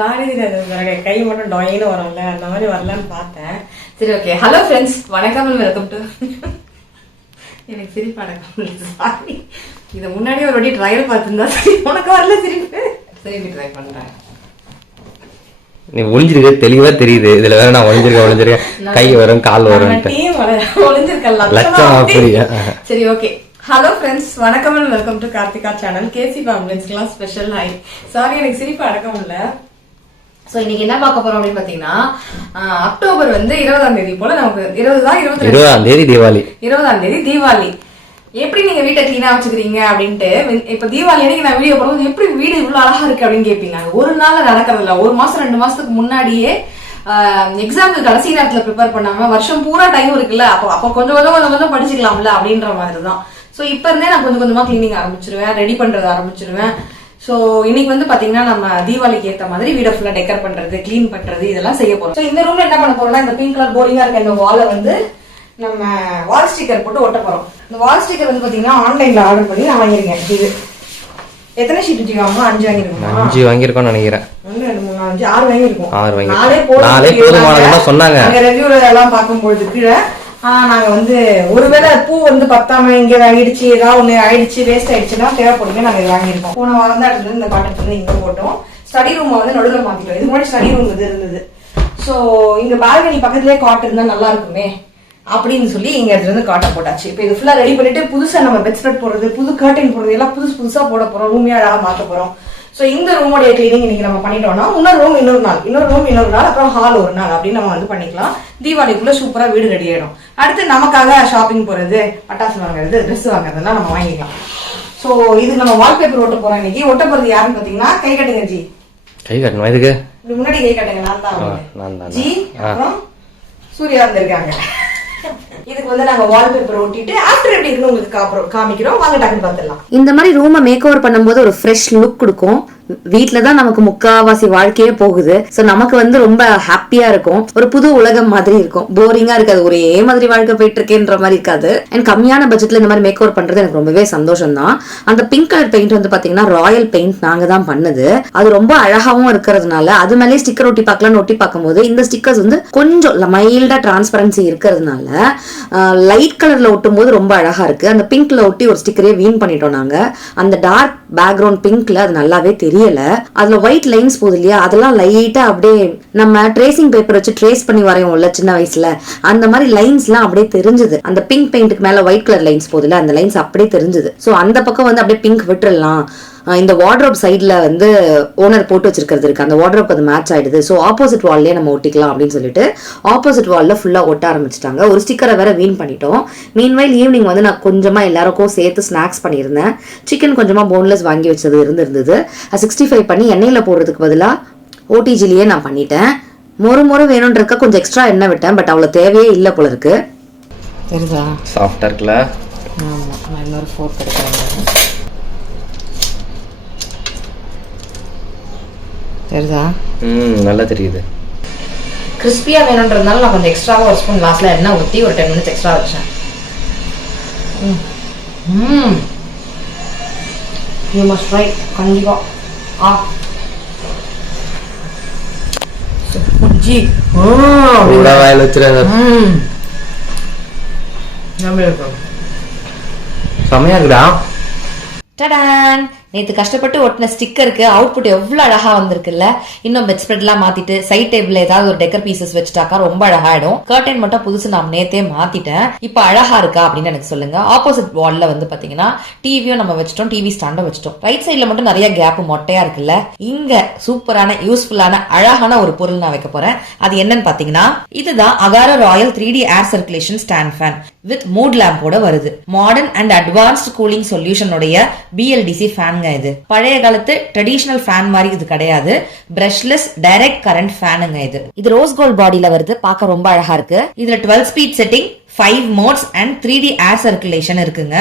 பாரதியில் அது பாருங்க, கை மட்டும் டொயின்னு வரும்ல அந்த மாதிரி வரலான்னு பார்த்தேன். சரி ஓகே ஹலோ ஃப்ரெண்ட்ஸ் வணக்கம் வெல்கம் டு எனக்கு சிரிப்பு அடக்கம் சாரி இதை முன்னாடி ஒரு வாட்டி ட்ரையல் பார்த்துருந்தா சரி உனக்கு வரல சிரிப்பு. சரி ட்ரை பண்றேன். நீ ஒளிஞ்சிருக்க தெளிவா தெரியுது. இதுல வேற நான் ஒளிஞ்சிருக்க ஒளிஞ்சிருக்க. கை வரும் கால் லட்சம் அப்படியா? சரி ஓகே ஹலோ ஃப்ரெண்ட்ஸ் வணக்கம் and welcome to Karthika channel K ஃபேமிலிஸ்க்குலாம் special hi sorry எனக்கு சிரிப்பு அடக்கம் இல்லை. ஸோ இன்னைக்கு என்ன பார்க்க போறோம் அப்படின்னு பார்த்தீங்கன்னா ஆஹ், அக்டோபர் வந்து இருபதாம் தேதி போல நமக்கு இருபது தான் இருபத்தி இருபதாம் தேதி தீபாவளி. இருபதாம் தேதி தீபாவளி. எப்படி நீங்க வீட்டை கிளீனா வச்சுக்கிறீங்க அப்படின்ட்டு இப்ப தீபாவளி அன்னைக்கு நான் வீடியோ போடும்போது எப்படி வீடு இவ்வளவு அழகா இருக்கு அப்படின்னு கேட்பீங்க. ஒரு நாள் நடக்கிறது இல்ல. ஒரு மாசம் ரெண்டு மாசத்துக்கு முன்னாடியே எக்ஸாமுக்கு கடைசி நேரத்துல ப்ரிப்பேர் பண்ணாம வருஷம் பூரா டைம் இருக்குல்ல அப்போ அப்போ கொஞ்சம் கொஞ்சம் கொஞ்சம் கொஞ்சம் படிச்சுக்கலாம்ல அப்படின்ற மாதிரி தான் ஸோ இப்ப இருந்தே நான் கொஞ்சம் கொஞ்சமா கிளீனிங் ஆரம்பிச்சிருவேன் ரெடி பண்றது ஆரம்பிச்சிருவேன். ஸோ இன்னைக்கு வந்து பாத்தீங்கன்னா நம்ம தீபாவளிக்கு ஏத்த மாதிரி வீடை ஃபுல்லா டெக்கர் பண்றது க்ளீன் பண்றது இதெல்லாம் செய்ய போறோம். ஸோ இந்த ரூம்ல என்ன பண்ண போறோம்னா இந்த பிங்க் கலர் போரிங்கா இருக்க இந்த வாலை வந்து நம்ம வால் ஸ்டிக்கர் போட்டு ஒட்ட போறோம். இந்த வால் ஸ்டிக்கர் வந்து பாத்தீங்கன்னா ஆன்லைன்ல ஆர்டர் பண்ணி நான் வாங்கியிருக்கேன். இது எத்தனை ஷீட் வச்சுக்காம அஞ்சு வாங்கிருக்கோமா அஞ்சு வாங்கியிருக்கோம்னு நினைக்கிறேன். ஒன்று ரெண்டு மூணு அஞ்சு ஆறு வாங்கியிருக்கோம். ஆறு வாங்கியிருக்கோம். நாலே போதும் நாலே போதுமானதுன்னு தான் சொன்னாங்க. அங்க ரெவியூல எல்லாம் பார்க்கும்பொழுது கீழே நாங்கள் நாங்க வந்து ஒருவேளை பூ வந்து பத்தாம இங்க ஆயிடுச்சு ஏதாவது ஒண்ணு ஆயிடுச்சு வேஸ்ட் ஆயிடுச்சுன்னா தேவைப்படுமே நாங்க இது வாங்கியிருக்கோம். போன வாரம் தான் எடுத்தது இந்த காட்டன் வந்து இங்க போட்டோம். ஸ்டடி ரூம் வந்து நடுவில் மாத்திட்டோம். இது முன்னாடி ஸ்டடி ரூம் இது இருந்தது. சோ இங்க பால்கனி பக்கத்துலயே காட்டு இருந்தா நல்லா இருக்குமே அப்படின்னு சொல்லி இங்க இடத்துல இருந்து காட்டை போட்டாச்சு. இப்போ இது ஃபுல்லா ரெடி பண்ணிட்டு புதுசா நம்ம பெட் போடுறது புது கர்டன் போடுறது எல்லாம் புதுசு புதுசா போட போறோம். ரூமே அழகா மாத்த சோ இந்த ரூமோடைய கிளீனிங் இன்னைக்கு நம்ம பண்ணிட்டோம்னா இன்னொரு ரூம் இன்னொரு நாள். இன்னொரு ரூம் இன்னொரு நாள் அப்புறம் ஹால் ஒரு நாள் அப்படின்னு நம்ம வந்து பண்ணிக்கலாம். தீபாவளிக்குள்ள சூப்பரா வீடு ரெடி ஆயிடும் அடுத்து நமக்காக ஷாப்பிங் போறது பட்டாசு வாங்குறது ட்ரெஸ் வாங்குறதெல்லாம் நம்ம வாங்கிக்கலாம். சோ இது நம்ம வால்பேப்பர் ஒட்ட போறோம் இன்னைக்கு. ஒட்ட போறது யாருன்னு பாத்தீங்கன்னா கை கட்டுங்க ஜி. கை கட்டணும் இதுக்கு? இது முன்னாடி கை கட்டுங்க. நான் தான். ஜி. அப்புறம் சூர்யா வந்திருக்காங்க இதுக்கு வந்து நாங்க வால்பேப்பர் ஒட்டிட்டு ஆஃப்டர் எப்படி இருக்குன்னு உங்களுக்கு அப்புறம் காமிக்கிறோம். வாங்க டக்குன்னு பார்த்துடலாம் இந்த மாதிரி ரூமை மேக் ஓவர் பண்ணும்போது ஒரு ஃப்ரெஷ் லுக் கொடுக்கும். வீட்டில தான் நமக்கு முக்காவாசி வாழ்க்கையே போகுது. ஸோ நமக்கு வந்து ரொம்ப ஹாப்பியா இருக்கும். ஒரு புது உலகம் மாதிரி இருக்கும். போரிங்கா இருக்காது. ஒரே மாதிரி வாழ்க்கை போயிட்டு இருக்கேன்ற மாதிரி இருக்காது. அண்ட் கம்மியான பட்ஜெட்ல இந்த மாதிரி மேக் ஓவர் பண்றது எனக்கு ரொம்பவே சந்தோஷம் தான் அந்த பிங்க் கலர் பெயிண்ட் வந்து பாத்தீங்கன்னா ராயல் பெயிண்ட் நாங்க தான் பண்ணுது. அது ரொம்ப அழகாவும் இருக்கிறதுனால அது மேலே ஸ்டிக்கர் ஒட்டி பார்க்கலாம்னு ஒட்டி பார்க்கும்போது இந்த ஸ்டிக்கர்ஸ் வந்து கொஞ்சம் மைல்டா டிரான்ஸ்பரன்சி இருக்கிறதுனால லைட் கலர்ல ஒட்டும் போது ரொம்ப அழகா இருக்கு. அந்த பிங்க்ல ஒட்டி ஒரு ஸ்டிக்கரே வீண் பண்ணிட்டோம் நாங்க. அந்த டார்க் பேக்ரவுண்ட் பிங்க்ல அது நல்லாவே தெரியல. அதுல ஒயிட் லைன்ஸ் போகுது இல்லையா? அதெல்லாம் லைட்டாக அப்படியே நம்ம ட்ரேசிங் பேப்பர் வச்சு ட்ரேஸ் பண்ணி வரையோம்ல சின்ன வயசுல. அந்த மாதிரி லைன்ஸ்லாம் அப்படியே தெரிஞ்சது. அந்த பிங்க் பெயிண்ட்டுக்கு மேல ஒயிட் கலர் லைன்ஸ் போகுதுல அந்த லைன்ஸ் அப்படியே தெரிஞ்சுது. ஸோ அந்த பக்கம் வந்து அப்படியே பிங்க் விட்டுறலாம். இந்த வார்ட்ரோப் சைடில் வந்து ஓனர் போட்டு வச்சிருக்கிறது இருக்கு. அந்த வார்ட்ரோப் அது மேட்ச் ஆயிடுது. ஸோ ஆப்போசிட் வால்லே நம்ம ஒட்டிக்கலாம் அப்படின்னு சொல்லிட்டு ஆப்போசிட் வால்ல ஃபுல்லாக ஒட்ட ஆரம்பிச்சிட்டாங்க. ஒரு ஸ்டிக்கரை வேற வீண் பண்ணிட்டோம். மீன்வைல் ஈவினிங் வந்து நான் கொஞ்சமா எல்லாருக்கும் சேர்த்து ஸ்நாக்ஸ் பண்ணியிருந்தேன். சிக்கன் கொஞ்சமா போன்லெஸ் வாங்கி வச்சது இருந்திருந்தது சிக்ஸ்டி ஃபைவ் பண்ணி எண்ணெயில் போடுறதுக்கு பதிலாக ஓடிஜிலேயே நான் பண்ணிட்டேன். மொறு மொறு வேணுன்றதுக்கு கொஞ்சம் எக்ஸ்ட்ரா எண்ணெய் விட்டேன். பட் அவ்வளோ தேவையே இல்லை போல இருக்கு. தெரியுதா? சாஃப்டா இருக்குல்ல? ஆமா. நான் இன்னொரு ஃபோர்க் எடுக்கிறேன். தெரியுதா? ம் நல்லா தெரியுது. கிறிஸ்பியா வேணுன்றதுனால நான் கொஞ்சம் எக்ஸ்ட்ராவா ஒரு ஸ்பூன் லாஸ்ட்ல எண்ணெய் ஊற்றி ஒரு டென் மினிட்ஸ் எக்ஸ்ட்ரா வச்சேன். ம் யூ மஸ்ட் ட்ரை கண்டிப்பா. ஆ. ஜி. கூட வாயில் வச்சிருக்காங்க ம். நம்ம இருக்கும் செமையா இருக்குடா. டடான் நேத்து கஷ்டப்பட்டு ஒட்டின ஸ்டிக்கருக்கு அவுட்புட் எவ்வளவு அழகா வந்திருக்குல்ல? இன்னும் பெட் ஸ்ப்ரெட்லாம் மாத்திட்டு சைட் டேபிள்ல ஏதாவது ஒரு டெக்கர் பீசஸ் வச்சுட்டாக்கா ரொம்ப அழகாயிடும். கர்டன் மட்டும் புதுசு நான் நேத்தே மாத்திட்டேன். இப்போ அழகா இருக்கா அப்படின்னு எனக்கு சொல்லுங்க. ஆப்போசிட் வால்ல வந்து பாத்தீங்கன்னா டிவியும் நம்ம வச்சிட்டோம் டிவி ஸ்டாண்டும் வச்சிட்டோம். ரைட் சைடில் மட்டும் நிறைய கேப் மொட்டையா இருக்குல்ல? இங்க சூப்பரான யூஸ்ஃபுல்லான அழகான ஒரு பொருள் நான் வைக்க போறேன். அது என்னன்னு பாத்தீங்கன்னா இதுதான் அகார royal three D air circulation stand fan with mood லேம்போட வருது. மாடர்ன் அண்ட் அட்வான்ஸ்ட் கூலிங் சொல்யூஷனுடைய பிஎல்டிசி ஃபேன் ஃபேனுங்க இது. பழைய காலத்து ட்ரெடிஷனல் ஃபேன் மாதிரி இது கிடையாது. பிரஷ்லெஸ் டைரக்ட் கரண்ட் ஃபேனுங்க இது. இது ரோஸ் கோல்ட் பாடியில வருது. பார்க்க ரொம்ப அழகா இருக்கு. இதுல dual speed setting five modes and three D air circulation இருக்குங்க.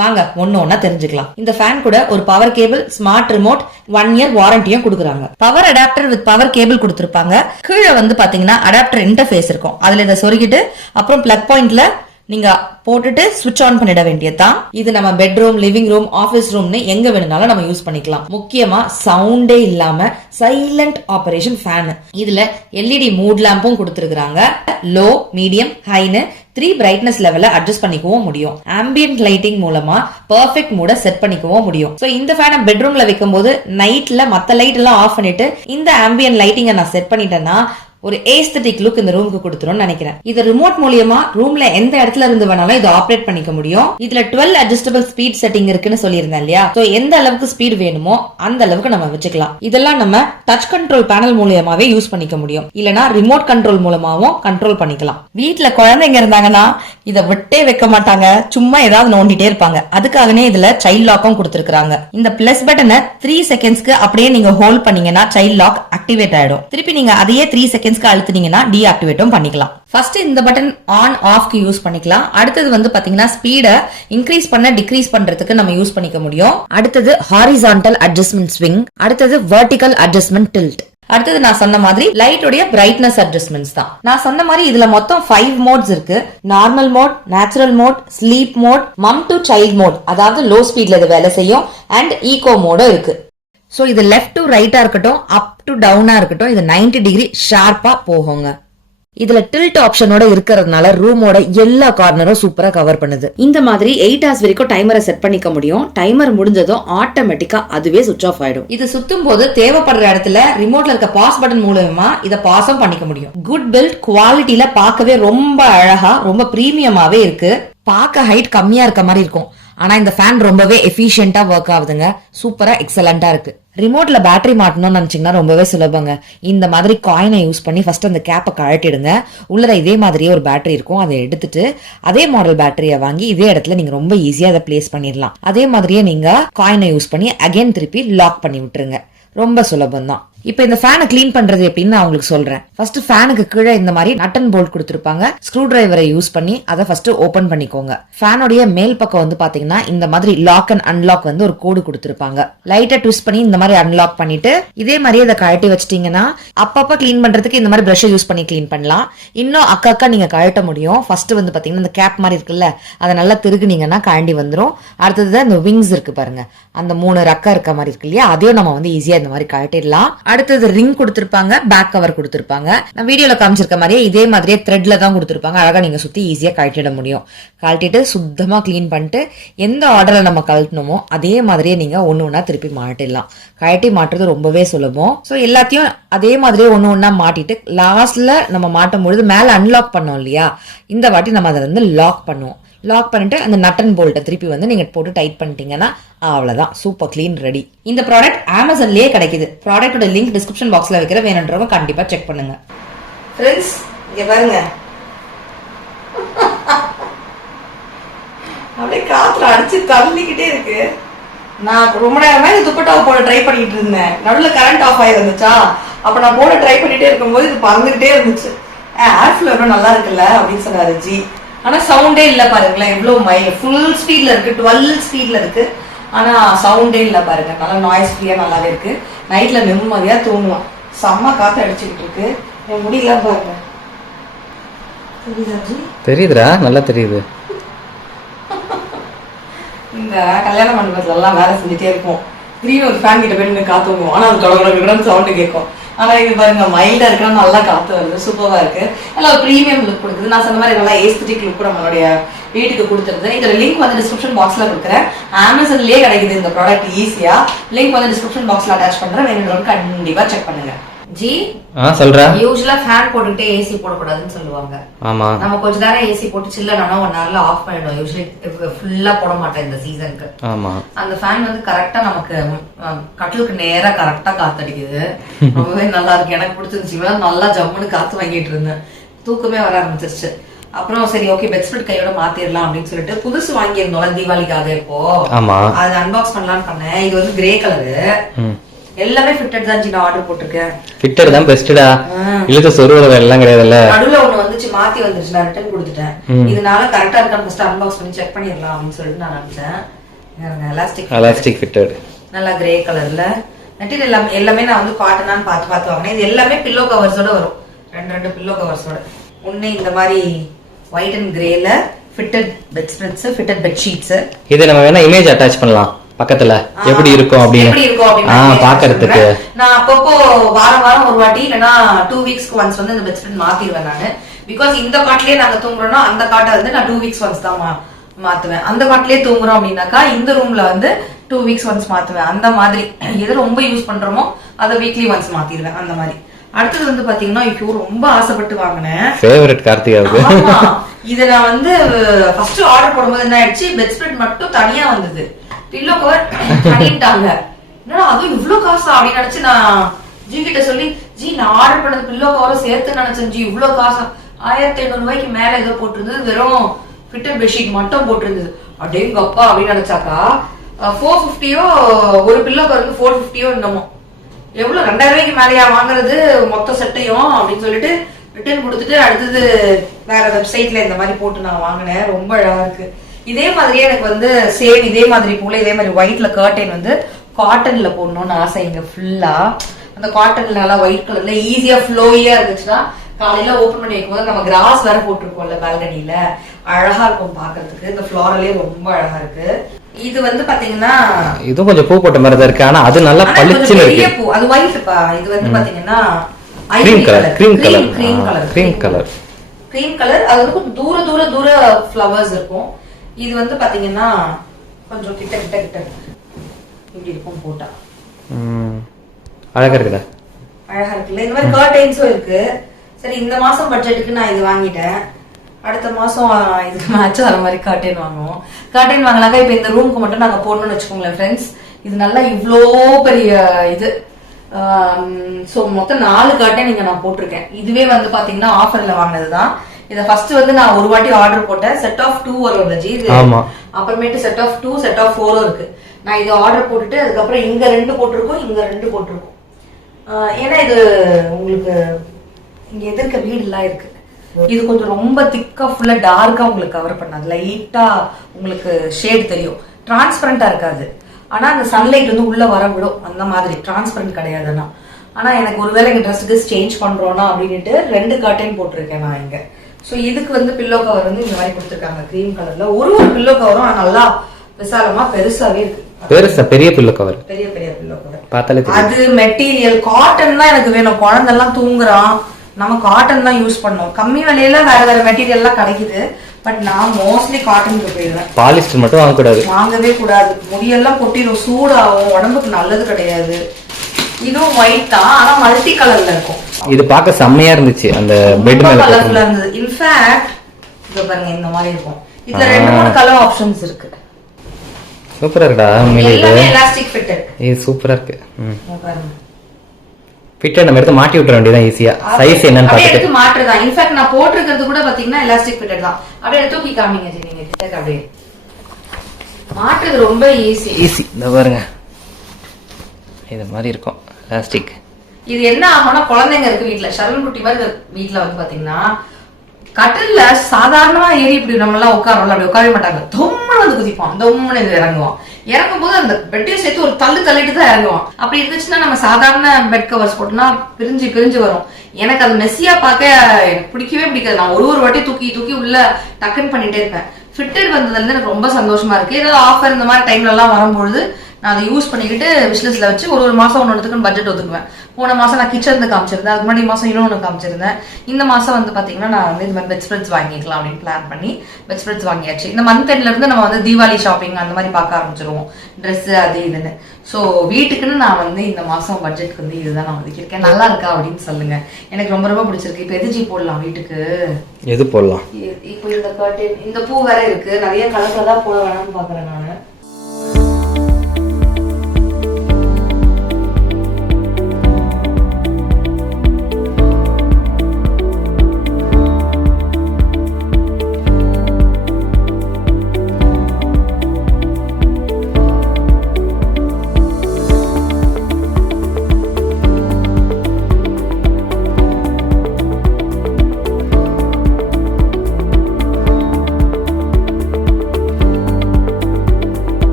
வாங்க ஒன்னு ஒன்னா தெரிஞ்சுக்கலாம். இந்த ஃபேன் கூட ஒரு power cable smart remote one year வாரண்டியும் கொடுக்குறாங்க. Power adapter with power cable கொடுத்துருப்பாங்க. கீழே வந்து பாத்தீங்கன்னா அடாப்டர் இன்டர்ஃபேஸ் இருக்கும். அதுல இதை சொருகிட்டு அப்புறம் பிளக் பாயிண்ட்ல நீங்க போட்டுட்டு சுவிட்ச் ஆன் பண்ணிட வேண்டியதுதான். இது நம்ம பெட்ரூம் லிவிங் ரூம் ஆபீஸ் ரூம்னு எங்க வேணும்னாலும் நம்ம யூஸ் பண்ணிக்கலாம். முக்கியமா சவுண்டே இல்லாம சைலண்ட் ஆபரேஷன் ஃபேன் இதுல எல்இடி மூட் லேம்பும் கொடுத்துருக்காங்க லோ மீடியம் ஹைன்னு த்ரீ பிரைட்னஸ் லெவல அட்ஜஸ்ட் பண்ணிக்கவும் முடியும். ஆம்பியன்ட் லைட்டிங் மூலமா பெர்ஃபெக்ட் மூட செட் பண்ணிக்கவும் முடியும். சோ இந்த ஃபேனை பெட்ரூம்ல வைக்கும் போது நைட்ல மத்த லைட் எல்லாம் ஆஃப் பண்ணிட்டு இந்த ஆம்பியன் லைட்டிங்கை நான் செட் பண்ணிட்டேன்னா ஒரு ஏஸ்தட்டிக் லுக் இந்த ரூமுக்கு கொடுத்துரும்னு நினைக்கிறேன். இது ரிமோட் மூலியமா ரூம்ல எந்த இடத்துல இருந்து வேணாலும் இதை ஆப்ரேட் பண்ணிக்க முடியும். இதுல 12 அட்ஜஸ்டபிள் ஸ்பீட் செட்டிங் இருக்குன்னு சொல்லியிருந்தேன் இல்லையா? சோ எந்த அளவுக்கு ஸ்பீட் வேணுமோ அந்த அளவுக்கு நம்ம வச்சுக்கலாம். இதெல்லாம் நம்ம டச் கண்ட்ரோல் பேனல் மூலியமாவே யூஸ் பண்ணிக்க முடியும். இல்லனா ரிமோட் கண்ட்ரோல் மூலமாவும் கண்ட்ரோல் பண்ணிக்கலாம். வீட்ல குழந்தைங்க இருந்தாங்கன்னா இதை விட்டே வைக்க மாட்டாங்க. சும்மா ஏதாவது நோண்டிட்டே இருப்பாங்க. அதுக்காகவே இதுல சைல்ட் லாக்கும் கொடுத்துருக்காங்க இந்த பிளஸ் பட்டனை த்ரீ செகண்ட்ஸ்க்கு அப்படியே நீங்க ஹோல்ட் பண்ணீங்கன்னா சைல்ட் லாக் ஆக்டிவேட் ஆயிடும். திருப்பி நீங்க அதையே த்ரீ செகண்ட்ஸ்க்கு அழுத்தினீங்கன்னா டீஆக்டிவேட்டும் பண்ணிக்கலாம். ஃபர்ஸ்ட் இந்த பட்டன் ஆன் ஆஃப்க்கு யூஸ் பண்ணிக்கலாம். அடுத்தது வந்து பாத்தீங்கன்னா ஸ்பீடை இன்க்ரீஸ் பண்ண டிக்ரீஸ் பண்றதுக்கு நம்ம யூஸ் பண்ணிக்க முடியும். அடுத்தது ஹாரிசான்டல் அட்ஜஸ்ட்மெண்ட் ஸ்விங் அடுத்தது வெர்டிகல் அட்ஜஸ்ட்மெண்ட் டில்ட் அடுத்தது நான் சொன்ன மாதிரி லைட்டுடைய பிரைட்னஸ் அட்ஜஸ்ட்மெண்ட்ஸ் தான். நான் சொன்ன மாதிரி இதுல மொத்தம் ஃபைவ் மோட்ஸ் இருக்கு. Normal mode natural mode sleep mode mum to child mode அதாவது லோ ஸ்பீட்ல இது வேலை செய்யும். அண்ட் ஈகோ மோடும் இருக்கு. ஸோ இது லெஃப்ட் டு ரைட்டா இருக்கட்டும் அப் டு டவுனா இருக்கட்டும் இது 90 டிகிரி ஷார்ப்பா போகுங்க. இதுல டில்ட் ஆப்ஷனோட இருக்கிறதுனால ரூமோட எல்லா கார்னரும் சூப்பரா கவர் பண்ணுது. இந்த மாதிரி எயிட் ஹவர்ஸ் வரைக்கும் டைமரை செட் பண்ணிக்க முடியும். டைமர் முடிஞ்சதும் ஆட்டோமேட்டிக்கா அதுவே சுவிச் ஆஃப் ஆயிடும். இது சுத்தும் போது தேவைப்படுற இடத்துல ரிமோட்ல இருக்க பாஸ் பட்டன் மூலமா இத பாஸும் பண்ணிக்க முடியும். குட் பில்ட் குவாலிட்டியில பார்க்கவே ரொம்ப அழகா ரொம்ப பிரீமியமாவே இருக்கு. பார்க்க ஹைட் கம்மியா இருக்க மாதிரி இருக்கும். ஆனா இந்த ஃபேன் ரொம்பவே எஃபிஷியன்ட்டா ஒர்க் ஆகுதுங்க. சூப்பரா எக்ஸலண்டா இருக்கு. ரிமோட்ல பேட்டரி மாட்டணும்னு நினைச்சீங்கன்னா ரொம்பவே சுலபங்க. இந்த மாதிரி காயினை யூஸ் பண்ணி ஃபஸ்ட் அந்த கேப்பை கழட்டிடுங்க. உள்ளத இதே மாதிரியே ஒரு பேட்டரி இருக்கும். அதை எடுத்துட்டு அதே மாடல் பேட்டரியை வாங்கி இதே இடத்துல நீங்க ரொம்ப ஈஸியாக அதை பிளேஸ் பண்ணிடலாம். அதே மாதிரியே நீங்க காயினை யூஸ் பண்ணி அகைன் திருப்பி லாக் பண்ணி விட்டுருங்க. ரொம்ப சுலபம் தான் இப்போ இந்த ஃபேனை க்ளீன் பண்றது எப்படின்னு நான் உங்களுக்கு சொல்றேன். ஃபர்ஸ்ட் ஃபேனுக்கு கீழே இந்த மாதிரி நட் அண்ட் போல்ட் கொடுத்துருப்பாங்க. ஸ்க்ரூ டிரைவரை யூஸ் பண்ணி அதை ஃபர்ஸ்ட் ஓபன் பண்ணிக்கோங்க. ஃபேனுடைய மேல் பக்கம் வந்து பாத்தீங்கன்னா இந்த மாதிரி லாக் அண்ட் அன்லாக் வந்து ஒரு கோடு கொடுத்துருப்பாங்க. லைட்டா ட்விஸ்ட் பண்ணி இந்த மாதிரி அன்லாக் பண்ணிட்டு இதே மாதிரி அதை கழட்டி வச்சிட்டீங்கன்னா அப்பப்ப க்ளீன் பண்றதுக்கு இந்த மாதிரி ப்ரஷ் யூஸ் பண்ணி க்ளீன் பண்ணலாம். இன்னும் அக்கா அக்கா நீங்க கழட்ட முடியும். ஃபர்ஸ்ட் வந்து பாத்தீங்கன்னா இந்த கேப் மாதிரி இருக்குல்ல அதை நல்லா திருகுனீங்கன்னா கழண்டி வந்துடும் அடுத்தது இந்த விங்ஸ் இருக்கு பாருங்க. அந்த மூணு ரக்கா இருக்க மாதிரி இருக்கு இல்லையா? அதையும் நம்ம வந்து ஈஸியா இந்த மாதிரி கழட்டிடலாம். அடுத்தது ரிங் கொடுத்திருப்பாங்க பேக் கவர் கொடுத்திருப்பாங்க. நான் வீடியோல காமிச்சிருக்க மாதிரியே இதே மாதிரியே த்ரெட்ல தான் கொடுத்திருப்பாங்க. அழகா நீங்க சுத்தி ஈஸியா கழட்டிட முடியும். கழட்டிட்டு சுத்தமா க்ளீன் பண்ணிட்டு எந்த ஆர்டர்ல நம்ம கழட்டணுமோ அதே மாதிரியே நீங்க ஒன்னு ஒன்னா திருப்பி மாட்டிடலாம். கழட்டி மாட்டுறது ரொம்பவே சுலபம். ஸோ எல்லாத்தையும் அதே மாதிரியே ஒன்னு ஒன்னா மாட்டிட்டு லாஸ்ட்ல நம்ம மாட்டும் பொழுது மேல அன்லாக் பண்ணோம் இல்லையா? இந்த வாட்டி நம்ம அதை வந்து லாக் பண்ணுவோம். லாக் பண்ணிட்டு அந்த நட் அண்ட் போல்ட்டை திருப்பி வந்து நீங்க போட்டு டைட் பண்ணிட்டீங்கன்னா அவ்வளவுதான். சூப்பர் க்ளீன் ரெடி இந்த ப்ராடக்ட் அமேசான்லயே கிடைக்குது. ப்ராடக்ட்டோட லிங்க் டிஸ்கிரிப்ஷன் பாக்ஸ்ல வைக்கிற வேணுன்றவங்க கண்டிப்பா செக் பண்ணுங்க. ஃப்ரெண்ட்ஸ் இங்க பாருங்க. அப்படியே காத்துல அடிச்சு தள்ளிக்கிட்டே இருக்கு. நான் ரொம்ப நேரமா இந்த துப்பட்டாவை போட ட்ரை பண்ணிட்டு இருந்தேன். நடுவில் கரண்ட் ஆஃப் ஆயிருந்துச்சா அப்போ அப்ப நான் போட ட்ரை பண்ணிட்டே இருக்கும்போது இது பறந்துகிட்டே இருந்துச்சு. ஏர் ஃபிளோ நல்லா இருக்குல்ல? அப்படின்னு சொன்னாரு ஜி. ஆனா சவுண்டே இல்ல பாருங்களேன் எவ்வளவு மை ஃபுல் ஸ்பீட்ல இருக்கு டுவெல் ஸ்பீட்ல இருக்கு. ஆனா சவுண்டே இல்ல பாருங்க. நல்லா நாய்ஸ் ஃப்ரீயா நல்லாவே இருக்கு. நைட்ல நிம்மதியா தூங்குவான். செம்ம காத்து அடிச்சுக்கிட்டு இருக்கு. என் முடியெல்லாம் பாருங்க. தெரியுதுடா நல்லா தெரியுது. இந்த கல்யாண மண்டபத்துல எல்லாம் வேலை செஞ்சுட்டே இருப்போம். திடீர்னு ஒரு ஃபேன் கிட்ட போய் நின்று காத்து வருவோம் ஆனா அது கடவுள் சவுண்டு கேட்கும். ஆனா இது பாருங்க மைல்டா இருக்கிற நல்லா காத்து வருது சூப்பரா இருக்கு. நல்லா ஒரு ப்ரீமியம் லுக் கொடுக்குது. நான் சொன்ன மாதிரி நல்லா ஏஸ்தட்டிக் லுக் நம்மளுடைய வீட்டுக்கு கொடுத்துருது. இதோட லிங்க் வந்து டிஸ்கிரிப்ஷன் பாக்ஸ்ல கொடுக்குறேன். அமேசான்லயே கிடைக்குது இந்த ப்ராடக்ட் ஈஸியா லிங்க் வந்து டிஸ்கிரிப்ஷன் பாக்ஸ்ல அட்டாச் பண்றேன். வேணுன்றவங்க கண்டிப்பா செக் பண்ணுங்க. ஜி ஆ சொல்றா. யூஸ்வலா ஃபேன் போட்டுக்கிட்டே ஏசி போடக்கூடாதுன்னு சொல்லுவாங்க. ஆமா. நம்ம கொஞ்ச நேரம் ஏசி போட்டு சில்லனா ஒன் ஹவர்ல ஆஃப் பண்ணிடும் யூஸ்வலி ஃபுல்லா போட மாட்டேன் இந்த சீசனுக்கு ஆமா. அந்த ஃபேன் வந்து கரெக்டா நமக்கு கட்டிலுக்கு நேரா கரெக்டா காத்தடிக்குது. ரொம்பவே நல்லா இருக்கு. எனக்கு பிடிச்சிருந்துச்சு. நல்லா ஜம்முன்னு காத்து வாங்கிட்டு இருந்தேன். தூக்கமே வர ஆரம்பிச்சிருச்சு. அப்புறம் சரி ஓகே பெட்ஸ்பெட் கையோட மாத்திரலாம் அப்படின்னு சொல்லிட்டு புதுசு வாங்கியிருந்தோம்ல தீபாவளிக்காக இப்போ. அது அன்பாக்ஸ் பண்ணலாம்னு பண்ணேன். இது வந்து கிரே கலரு எல்லாமே ஃபிட்டட் தான் நான் ஆர்டர் போட்டிருக்கேன். ஃபிட்டர் தான் பெஸ்ட்டா இழுத்த சொருவத எல்லாம் கிடையாதுல்ல? நடுவுல ஒண்ணு வந்துச்சு மாத்தி வந்துருச்சு நான் ரிட்டர்ன் கொடுத்துட்டேன். இதனால கரெக்டா இருக்கான்னு ஃபர்ஸ்ட் அன்பாக்ஸ் பண்ணி செக் பண்ணிடலாம் அப்படின்னு சொல்லிட்டு நான் நினைச்சேன். எலாஸ்டிக் எலாஸ்டிக் ஃபிட்டட் நல்லா கிரே கலர்ல மெட்டீரியல் எல்லாமே எல்லாமே நான் வந்து காட்டனான்னு பார்த்து பார்த்து வாங்கினேன். இது எல்லாமே பில்லோ கவர்ஸோட வரும். ரெண்டு ரெண்டு பில்லோ கவர்ஸோட ஒண்ணு இந்த மாதிரி white and கிரேல fitted bed spreads fitted bed sheets இதை நம்ம வேணா இமேஜ் அட்டாச் பண்ணலாம். பக்கத்துல எப்படி இருக்கும் அப்படின்னு? ஆ பாக்குறதுக்கு. நான் அப்பப்போ வாரம் வாரம் ஒரு வாட்டி இல்லைன்னா டூ வீக்ஸ்க்கு ஒன்ஸ் வந்து இந்த பெட் ஸ்ப்ரெட் மாத்திடுவேன் நானு. பிகாஸ் இந்த காட்டிலே நாங்க தூங்குறோம்னா அந்த காட்டை வந்து நான் டூ வீக்ஸ் ஒன்ஸ் தான் மாத்துவேன். அந்த காட்டிலே தூங்குறோம் அப்படின்னாக்கா இந்த ரூம்ல வந்து டூ வீக்ஸ் ஒன்ஸ் மாத்துவேன். அந்த மாதிரி எது ரொம்ப யூஸ் பண்றோமோ அதை வீக்லி ஒன்ஸ் மாத்திடுவேன் அந்த மாதிரி. அடுத்தது வந்து பாத்தீங்கன்னா ஐயோ ரொம்ப ஆசைப்பட்டு வாங்கினேன். ஃபேவரட் கார்த்திகாவுக்கு. இத நான் வந்து ஃபர்ஸ்ட் ஆர்டர் போடும்போது என்ன ஆயிடுச்சு? பெட் ஸ்ப்ரெட் மட்டும் தனியா வந்தது. பில்லோ கவர் பண்ணிட்டாங்க. என்னடா அதுவும் இவ்ளோ காசா? அப்படின்னு நினைச்சு நான் ஜி கிட்ட சொல்லி ஜி நான் ஆர்டர் பண்ணது பில்லோ கவரும் சேர்த்து நினைச்சேன் ஜி இவ்ளோ காசா? ஆயிரத்தி ஐநூறு ரூபாய்க்கு மேல ஏதோ போட்டிருந்தது வெறும் ஃபிட்டர் பெட்ஷீட் மட்டும் போட்டிருந்தது. அடேங்கப்பா அப்படின்னு நினைச்சாக்கா ஃபோர் ஃபிஃப்டியோ ஒரு பில்லோ கவருக்கு ஃபோர் ஃபிஃப்டியோ என்னமோ. எவ்வளவு? ரெண்டாயிரம் ரூபாய்க்கு மேலயா வாங்குறது மொத்த செட்டையும்? அப்படின்னு சொல்லிட்டு ரிட்டர்ன் கொடுத்துட்டு அடுத்தது வேற வெப்சைட்ல இந்த மாதிரி போட்டு நான் வாங்கினேன். ரொம்ப அழகா இருக்கு. இதே மாதிரியே எனக்கு வந்து சேம் இதே மாதிரி போல இதே மாதிரி ஒயிட்ல கர்டைன் வந்து காட்டன்ல போடணும்னு ஆசை இங்க ஃபுல்லா அந்த காட்டன்ல நல்லா ஒயிட் கலர்ல ஈஸியா ஃப்ளோயியா இருந்துச்சுன்னா காலையில ஓபன் பண்ணி வைக்கும்போது நம்ம கிராஸ் வேற போட்டிருக்கோம்ல பால்கனில அழகா இருக்கும் பாக்குறதுக்கு. இந்த ஃபிளாரலே ரொம்ப அழகா இருக்கு. இது வந்து பாத்தீங்கன்னா இதுவும் கொஞ்சம் பூ போட்ட மாதிரி தான் இருக்கு. ஆனா அது நல்லா இது பளிச்சுன்னு இருக்கு. பூ. அது ஒயிட்ப்பா இது வந்து பாத்தீங்கன்னா cream colour cream colour cream colour cream colour cream colour அது வந்து தூர தூர தூர ஃப்ளவர்ஸ் இருக்கும். இது வந்து பாத்தீங்கன்னா கொஞ்சம் கிட்ட கிட்ட கிட்ட. இப்படி இருக்கும் போட்டா. அழகா இருக்குதா? அழகா இருக்குல்ல? இந்த மாதிரி கர்டைன்ஸும் இருக்கு. சரி இந்த மாசம் பட்ஜெட்டுக்கு நான் இது வாங்கிட்டேன். அடுத்த மாசம் இதுக்கு மேட்ச் வர மாதிரி கர்டைன் வாங்குவோம். கர்டைன் வாங்கினாக்கா இப்ப இந்த ரூமுக்கு மட்டும் நாங்க போடணும்னு வச்சுக்கோங்களேன் ஃப்ரெண்ட்ஸ் இது நல்லா இவ்ளோ பெரிய இது. ஸோ மொத்தம் நாலு கர்டைன் இங்க நான் போட்டிருக்கேன். இதுவே வந்து பாத்தீங்கன்னா ஆஃபர்ல வாங்கினதுதான். இதை ஃபர்ஸ்ட் வந்து நான் ஒரு வாட்டி ஆர்டர் போட்டேன். செட் ஆஃப் டூ வரும் ஜி இது. ஆமா. அப்புறமேட்டு set of two set of ஃபோரும் இருக்கு. நான் இது ஆர்டர் போட்டுட்டு அதுக்கப்புறம் இங்க ரெண்டு போட்டிருக்கோம் இங்க ரெண்டு போட்டிருக்கோம். ஏன்னா இது உங்களுக்கு இங்க எதிர்க்க வீடு எல்லாம் இருக்கு. இது கொஞ்சம் ரொம்ப திக்கா ஃபுல்லா டார்க்கா உங்களுக்கு கவர் பண்ணாது. லைட்டா உங்களுக்கு ஷேட் தெரியும். டிரான்ஸ்பரண்டா இருக்காது. ஆனா அந்த சன்லைட் வந்து உள்ள வர விடும். அந்த மாதிரி. டிரான்ஸ்பரண்ட் கிடையாது ஆனா. ஆனா எனக்கு ஒருவேளை இங்க ட்ரெஸ் சேஞ்ச் பண்றோம்னா அப்படின்ட்டு ரெண்டு கர்டைன் போட்டிருக்கேன் நான் இங்க. சோ இதுக்கு வந்து பில்லோ கவர் வந்து இந்த மாதிரி கொடுத்துருக்காங்க. கிரீம் கலர்ல ஒரு ஒரு பில்லோ கவரும் நல்லா விசாலமா பெருசாவே இருக்கு. பெருசா பெரிய பில்லு கவர் பெரிய பெரிய பில்லோ கவர் பார்த்தாலே அது மெட்டீரியல் காட்டன் தான் எனக்கு வேணும். குழந்தெல்லாம் தூங்குறான். நம்ம காட்டன் தான் யூஸ் பண்ணோம் கம்மி விலையில வேற வேற மெட்டீரியல் எல்லாம் கிடைக்குது. பட் நான் மோஸ்ட்லி காட்டனுக்கு போயிடுவேன். பாலிஸ்டர் மட்டும் வாங்கக்கூடாது. வாங்கவே கூடாது. முடியெல்லாம் கொட்டிடும். சூடாகும். உடம்புக்கு நல்லது கிடையாது. இதுவும் ஒயிட் தான். ஆனா மல்டி கலர்ல இருக்கும். இது பார்க்க செம்மையா இருந்துச்சு. அந்த பெட் மேல கலர்ஃபுல்லா இருந்தது. இன்ஃபேக்ட் இத பாருங்க இந்த மாதிரி இருக்கும். இதுல ரெண்டு மூணு கலர் ஆப்ஷன்ஸ் இருக்கு. சூப்பரா இருக்குடா உண்மையிலே இது. எலாஸ்டிக் ஃபிட்டட் இது சூப்பரா இருக்கு. பாருங்க. ஃபிட்டை நம்ம எடுத்து மாட்டி விட்டுற வேண்டியதான் ஈஸியா சைஸ் என்னன்னு பார்த்துட்டு. எடுத்து மாற்றுதான். இன்ஃபேக்ட் நான் போட்டிருக்கிறது கூட பாத்தீங்கன்னா எலாஸ்டிக் ஃபிட்டட் தான் அப்படியே எடுத்து தூக்கி காமிங்க ஜி நீங்க கிட்ட அப்படியே. மாற்றுறது ரொம்ப ஈஸி ஈஸி இந்த பாருங்க. இது மாதிரி இருக்கும். பிளாஸ்டிக் இது என்ன ஆகும்னா குழந்தைங்க இருக்கு வீட்டுல சரண் குட்டி மாதிரி வீட்டுல வந்து பாத்தீங்கன்னா கட்டில்ல சாதாரணமா ஏறி இப்படி நம்ம எல்லாம் உட்காரோம்ல அப்படி உட்காரவே மாட்டாங்க. தொம்முன்னு வந்து குதிப்போம் தொம்முன்னு இது இறங்குவோம் இறங்கும் போது அந்த பெட்டையும் சேர்த்து ஒரு தள்ளு தள்ளிட்டு தான் இறங்குவோம் அப்படி இருந்துச்சுன்னா நம்ம சாதாரண பெட் கவர்ஸ் போட்டோம்னா பிரிஞ்சு பிரிஞ்சு வரும். எனக்கு அது மெஸ்ஸியா பார்க்க எனக்கு பிடிக்கவே பிடிக்காது. நான் ஒரு ஒரு வாட்டி தூக்கி தூக்கி உள்ள டக்குன்னு பண்ணிட்டே இருப்பேன். ஃபிட்டட் வந்ததுல இருந்து எனக்கு ரொம்ப சந்தோஷமா இருக்கு. ஏதாவது ஆஃபர் இந்த மாதிரி டைம்ல எல்லாம் வரும்பொழுது நான் அதை யூஸ் பண்ணிக்கிட்டு விஷ்லிஸ்ட்ல வச்சு ஒரு ஒரு மாசம் ஒன்று ஒன்றுத்துக்கு பட்ஜெட் ஒதுக்குவேன். போன மாசம் நான் கிச்சன் காமிச்சிருந்தேன். அதுக்கு முன்னாடி மாசம் இன்னொன்று காமிச்சிருந்தேன். இந்த மாசம் வந்து பாத்தீங்கன்னா நான் வந்து இந்த மாதிரி பெட் ஸ்ப்ரெட்ஸ் வாங்கிக்கலாம் அப்படின்னு பிளான் பண்ணி பெட் ஸ்ப்ரெட்ஸ் வாங்கியாச்சு. இந்த மந்த் எண்ட்ல இருந்து நம்ம வந்து தீபாவளி ஷாப்பிங் அந்த மாதிரி பார்க்க ஆரம்பிச்சிருவோம். Dress அது இதுன்னு. ஸோ வீட்டுக்குன்னு நான் வந்து இந்த மாசம் பட்ஜெட்க்கு வந்து இதுதான் நான் ஒதுக்கியிருக்கேன். நல்லா இருக்கா அப்படின்னு சொல்லுங்க. எனக்கு ரொம்ப ரொம்ப பிடிச்சிருக்கு. இப்போ எது ஜி போடலாம் வீட்டுக்கு? எது போடலாம்? இப்போ இந்த கர்டன் இந்த பூ வேற இருக்கு. நிறைய கலர் கலரா போட வேணாம்னு பாக்குறேன் நானு.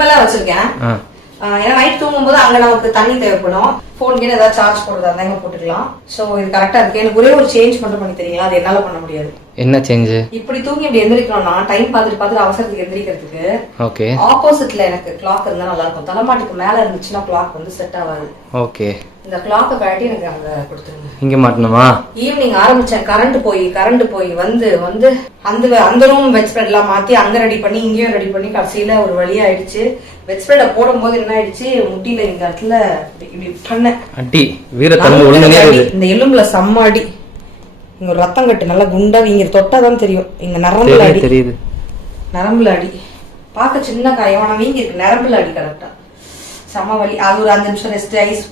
மினிமலா வச்சிருக்கேன். ஏன்னா நைட் தூங்கும்போது அங்க நமக்கு தண்ணி தேவைப்படும். போன் கீழே ஏதாவது சார்ஜ் போடுறதா இருந்தா இங்க போட்டுக்கலாம். சோ இது கரெக்டா இருக்கு. எனக்கு ஒரே ஒரு சேஞ்ச் மட்டும் பண்ணி தெரியுங்களா அது என்னால பண்ண முடியாது. என்ன சேஞ்சு இப்படி தூங்கி இப்படி எந்திரிக்கணும்னா டைம் பார்த்துட்டு பார்த்துட்டு அவசரத்துக்கு எந்திரிக்கிறதுக்கு ஓகே ஆப்போசிட்ல எனக்கு கிளாக் இருந்தா நல்லா இருக்கும். தலைமாட்டுக்கு மேல இருந்துச்சுன்னா கிளாக் வந்து செட் ஆகாது. ஓகே இந்த கிளாக்கை கழட்டி எனக்கு அங்க கொடுத்துருங்க. இங்க மாட்டணுமா? ஈவினிங் ஆரம்பிச்சேன் கரண்ட் போய் கரண்ட் போய் வந்து வந்து அந்த அந்த ரூம் பெட் ஸ்ப்ரெட் எல்லாம் மாத்தி அங்க ரெடி பண்ணி இங்கேயும் ரெடி பண்ணி கடைசியில ஒரு வழி ஆயிடுச்சு. பெட் ஸ்ப்ரெட போடும்போது என்ன ஆயிடுச்சு? முட்டியில இந்த இடத்துல இப்படி- பண்ணேன். அடி வீரத்தன்மை இந்த எலும்புல செம்ம அடி. இங்க ஒரு ரத்தம் கட்டு நல்லா குண்டா வீங்க தொட்டாதான் தெரியும். இங்க நரம்புல அடி. தெரியுது. நரம்புல அடி. பார்க்க சின்ன காயம் ஆனா வீங்கி இருக்கு நரம்புல அடி கரெக்டா செம வலி. அது ஒரு அஞ்சு நிமிஷம் ரெஸ்ட் ஐஸ்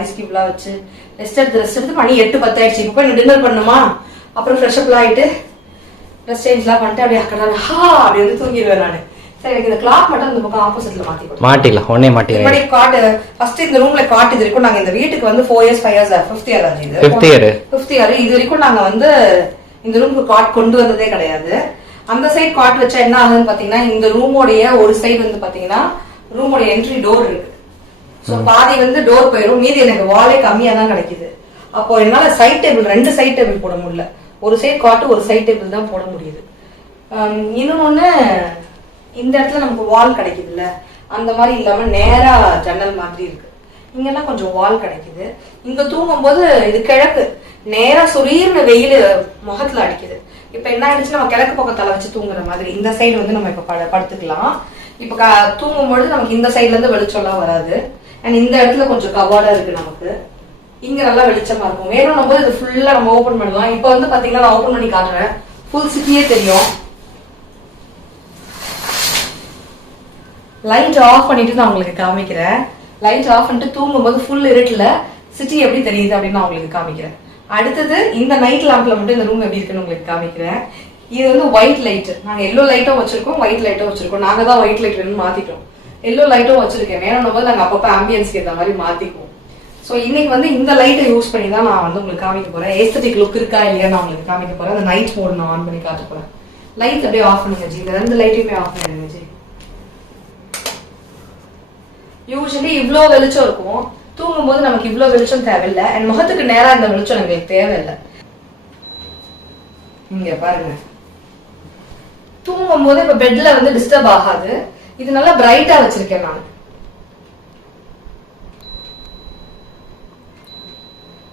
ஐஸ் கியூப்லாம் வச்சு ரெஸ்ட் எடுத்து ரெஸ்ட் எடுத்து மணி எட்டு பத்து ஆயிடுச்சு. இப்போ போய் டின்னர் பண்ணுமா? அப்புறம் ஃப்ரெஷ் அப்லாம் ஆயிட்டு ட்ரெஸ் சேஞ்ச்லாம் பண்ணிட்டு அப்படியே அக்கடா ஹா அப்படி வந்து தூங்கிடுவேன் நான். சரி எனக்கு இந்த கிளாக் மட்டும் இந்த பக்கம் ஆப்போசிட்ல மாத்தி உடனே முன்னாடி காட்டு ஃபர்ஸ்ட் இந்த ரூம்ல காட்டு இது வரைக்கும் நாங்க இந்த வீட்டுக்கு வந்து years five years fifth year ஆச்சு இது. Fifth year. ஃபிஃப்த் இயர் இது வரைக்கும் நாங்க வந்து இந்த ரூமுக்கு காட் கொண்டு வந்ததே கிடையாது. அந்த சைடு காட் வச்சா என்ன ஆகுதுன்னு பாத்தீங்கன்னா இந்த ரூமோடைய ஒரு சைடு வந்து பாத்தீங்கன்னா ரூமோட என்ட்ரி டோர் இருக்கு. சோ பாதி வந்து டோர் போயிடும் மீதி எனக்கு வாலே கம்மியா தான் கிடைக்குது. அப்போ என்னால சைட் டேபிள் ரெண்டு சைட் டேபிள் போட முடியல. ஒரு சைடு காட்டு ஒரு சைட் டேபிள் தான் போட முடியுது. இன்னொன்னு இந்த இடத்துல நமக்கு வால் கிடைக்குதுல்ல? அந்த மாதிரி இல்லாம நேரா ஜன்னல் மாதிரி இருக்கு. இங்கெல்லாம் கொஞ்சம் வால் கிடைக்குது. இங்க தூங்கும்போது இது கிழக்கு. நேரா சுரீர்னு வெயில் முகத்துல அடிக்குது. இப்ப என்ன ஆயிடுச்சு நம்ம கிழக்கு பக்கம் தலை வச்சு தூங்குற மாதிரி. இந்த சைடு வந்து நம்ம இப்ப படுத்துக்கலாம். இப்ப க- தூங்கும்பொழுது நமக்கு இந்த சைட்ல இருந்து வெளிச்சம்லாம் வராது. அண்ட் இந்த இடத்துல கொஞ்சம் கவாடா இருக்கு நமக்கு. இங்க நல்லா வெளிச்சமா இருக்கும். வேணும்னும் போது இது ஃபுல்லா நம்ம ஓபன் பண்ணலாம் இப்ப வந்து பாத்தீங்கன்னா நான் ஓபன் பண்ணி காட்டுறேன். ஃபுல் சிட்டியே தெரியும். லைட் ஆஃப் பண்ணிட்டு நான் உங்களுக்கு காமிக்கிறேன். லைட் ஆஃப் பண்ணிட்டு தூங்கும்போது ஃபுல் இருட்டில் சிட்டி எப்படி தெரியுது அப்படின்னு நான் உங்களுக்கு காமிக்கிறேன். அடுத்தது இந்த நைட் லேம்ப்ல மட்டும் இந்த ரூம் எப்படி இருக்குன்னு உங்களுக்கு காமிக்கிறேன். இது வந்து ஒயிட் லைட் நாங்கள் எல்லோ லைட்டும் வச்சிருக்கோம் ஒயிட் லைட்டும் வச்சிருக்கோம். நாங்கள் தான் ஒயிட் லைட் வேணும்னு மாத்திட்டோம். எல்லோ லைட்டும் வச்சிருக்கேன். வேணும் போது நாங்கள் அப்பப்போ ஆம்பியன்ஸ்க்கு ஏற்ற மாதிரி மாத்திக்குவோம். ஸோ இன்னைக்கு வந்து இந்த லைட்டை யூஸ் பண்ணி தான் நான் வந்து உங்களுக்கு காமிக்க போறேன். ஏஸ்தட்டிக் லுக் இருக்கா இல்லையா நான் உங்களுக்கு காமிக்க போறேன். அந்த நைட் மோட் நான் ஆன் பண்ணி காட்ட போறேன். லைட் அப்படியே ஆஃப் பண்ணுங்க ஜி. இந்த ரெண்டு லைட்டையுமே ஆஃப் பண்ணிடுங்க ஜி. யூஸ்வலி இவ்ளோ வெளிச்சம் இருக்கும். தூங்கும்போது நமக்கு இவ்ளோ வெளிச்சம் தேவையில்லை. அண்ட் முகத்துக்கு நேரா இந்த வெளிச்சம் எங்களுக்கு தேவையில்லை. இங்க பாருங்க. தூங்கும் போது இப்ப பெட்ல வந்து டிஸ்டர்ப் ஆகாது. இது நல்லா பிரைட்டா வச்சிருக்கேன் நான்.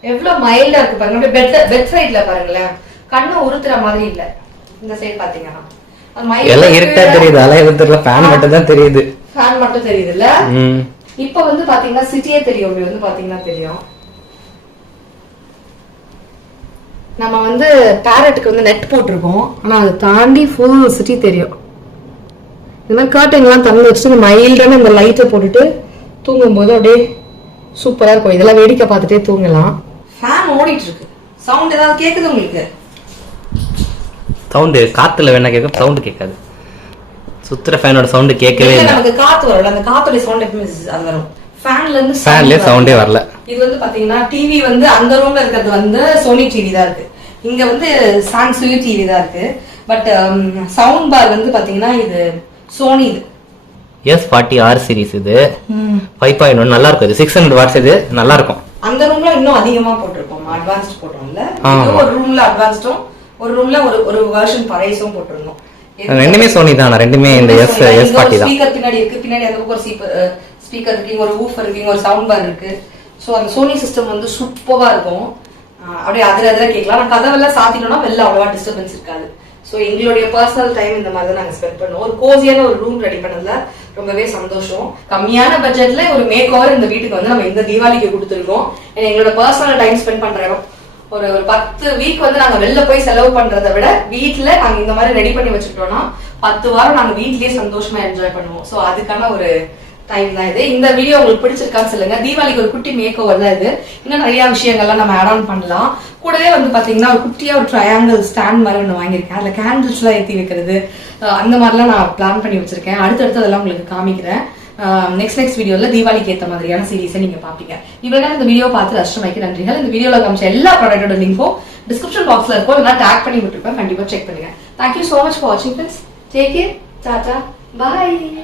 எவ்வளவு மைல்டா இருக்கு பாருங்க. பெட் பெட் சைடுல பாருங்களேன். கண்ணு உறுத்துற மாதிரி இல்ல. இந்த சைடு பாத்தீங்கன்னா. எல்லாம் இருட்டா தெரியுது. அலைய தெரியல. ஃபேன் மட்டும் தான் தெரியுது. ஃபேன் மட்டும் தெரியுதுல்ல? ம். இப்ப வந்து பாத்தீங்கன்னா சிட்டியே தெரியும். இப்படி வந்து பாத்தீங்கன்னா தெரியும். நம்ம வந்து பேரட்டுக்கு வந்து நெட் போட்டிருக்கோம். ஆனா அதை தாண்டி ஃபுல் சிட்டி தெரியும். இந்த மாதிரி கர்டன் எல்லாம் திறந்து வச்சுட்டு மைல்டான இந்த லைட்டை போட்டுட்டு தூங்கும்போது அப்படியே சூப்பரா இருக்கும். இதெல்லாம் வேடிக்கை பார்த்துட்டே தூங்கலாம். ஃபேன் ஓடிட்டு இருக்கு சவுண்ட் ஏதாவது கேக்குது உங்களுக்கு? சவுண்டு காத்துல வேணா கேட்கும். சவுண்டு கேட்காது. சுத்துற ஃபேனோட சவுண்டு கேட்கவே இல்ல, நமக்கு காத்து வரும்ல அந்த காத்தோட சவுண்ட் எப்பவுமே அது வரும். ஃபேன்ல இருந்து ஃபேன்லயே. சவுண்டே வரல. இது வந்து பாத்தீங்கன்னா டிவி வந்து அந்த ரூம்ல இருக்கிறது வந்து சோனி டிவி தான் இருக்கு. இங்க வந்து சாம்சங் டிவி தான் இருக்கு. பட் சவுண்ட் பார் வந்து பாத்தீங்கன்னா இது சோனி இது. எஸ் ஃபார்ட்டி ஆர் சீரிஸ் இது. ஃபைவ் பாயிண்ட் ஒன் நல்லா இருக்கும் இது சிக்ஸ் ஹண்ட்ரட் வாட்ஸ் இது. நல்லா இருக்கும் அந்த ரூம்ல இன்னும் அதிகமா போட்டிருக்கோம். அட்வான்ஸ்ட் போட்டோம்ல. ஒரு ரூம்ல அட்வான்ஸ்டும் ஒரு ரூம்ல ஒரு ஒரு வெர்ஷன் பழையசும் போட்டிருந்தோம். ரெண்டுமே சோனி தான் ரெண்டுமே இந்த எஸ் எஸ் ஃபார்ட்டி தான். ஸ்பீக்கர் பின்னாடி இருக்கு. பின்னாடி அந்த ஒரு ஸ்பீக்கர் இருக்கு ஒரு ஊஃபர் இருக்கு ஒரு சவுண்ட் பார் இருக்கு. சோ அந்த சோனி சிஸ்டம் வந்து சூப்பரா இருக்கும். அப்படியே அதிர அதிர கேட்கலாம். நான் கதவெல்லாம் சாத்திட்டோம்னா வெளில அவ்வளவா டிஸ்டர்பன்ஸ் இருக்காது. சோ எங்களுடைய பர்சனல் டைம் இந்த மாதிரி தான் நாங்க ஸ்பெண்ட் பண்ணுவோம். ஒரு கோசியான ஒரு ரூம் ரெடி பண்ணதுல ரொம்பவே சந்தோஷம். கம்மியான பட்ஜெட்ல ஒரு மேக் ஓவர் இந்த வீட்டுக்கு வந்து நம்ம இந்த தீபாவளிக்கு கொடுத்துருக்கோம். எங்களோட பர்சனல் டைம் ஸ்பெண்ட் பண்ற இடம் ஒரு ஒரு பத்து வீக் வந்து நாங்க வெளில போய் செலவு பண்றதை விட வீட்டுல நாங்க இந்த மாதிரி ரெடி பண்ணி வச்சுக்கிட்டோம்னா பத்து வாரம் நாங்க வீட்லயே சந்தோஷமா என்ஜாய் பண்ணுவோம். சோ அதுக்கான ஒரு டைம் தான் இது. இந்த வீடியோ உங்களுக்கு பிடிச்சிருக்கான்னு சொல்லுங்க. தீபாவளிக்கு ஒரு குட்டி மேக் ஓவர் தான் இது இன்னும் நிறைய விஷயங்கள்லாம் நம்ம ஆட் ஆன் பண்ணலாம். கூடவே வந்து பாத்தீங்கன்னா ஒரு குட்டியா ஒரு ட்ரையாங்கிள் ஸ்டாண்ட் மாதிரி ஒன்று வாங்கியிருக்கேன். அதுல கேண்டில்ஸ் எல்லாம் ஏற்றி வைக்கிறது அந்த மாதிரிலாம் நான் பிளான் பண்ணி வச்சிருக்கேன். அடுத்தடுத்து அதெல்லாம் உங்களுக்கு காமிக்கிறேன். நெக்ஸ்ட் நெக்ஸ்ட் வீடியோல தீபாவளிக்கு ஏற்ற மாதிரியான சீரீஸை நீங்க பாப்பீங்க. இவ்வளவு இந்த வீடியோ பார்த்து ரஷ்டமைக்கு நன்றிகள். இந்த வீடியோல காமிச்ச எல்லா ப்ராடக்டோட லிங்க்கும் டிஸ்கிரிப்ஷன் பாக்ஸ்ல இருக்கும். நான் டேக் பண்ணி விட்டுருப்பேன் கண்டிப்பா செக் பண்ணுங்க. Thank you so much for வாட்சிங் friends take care tata bye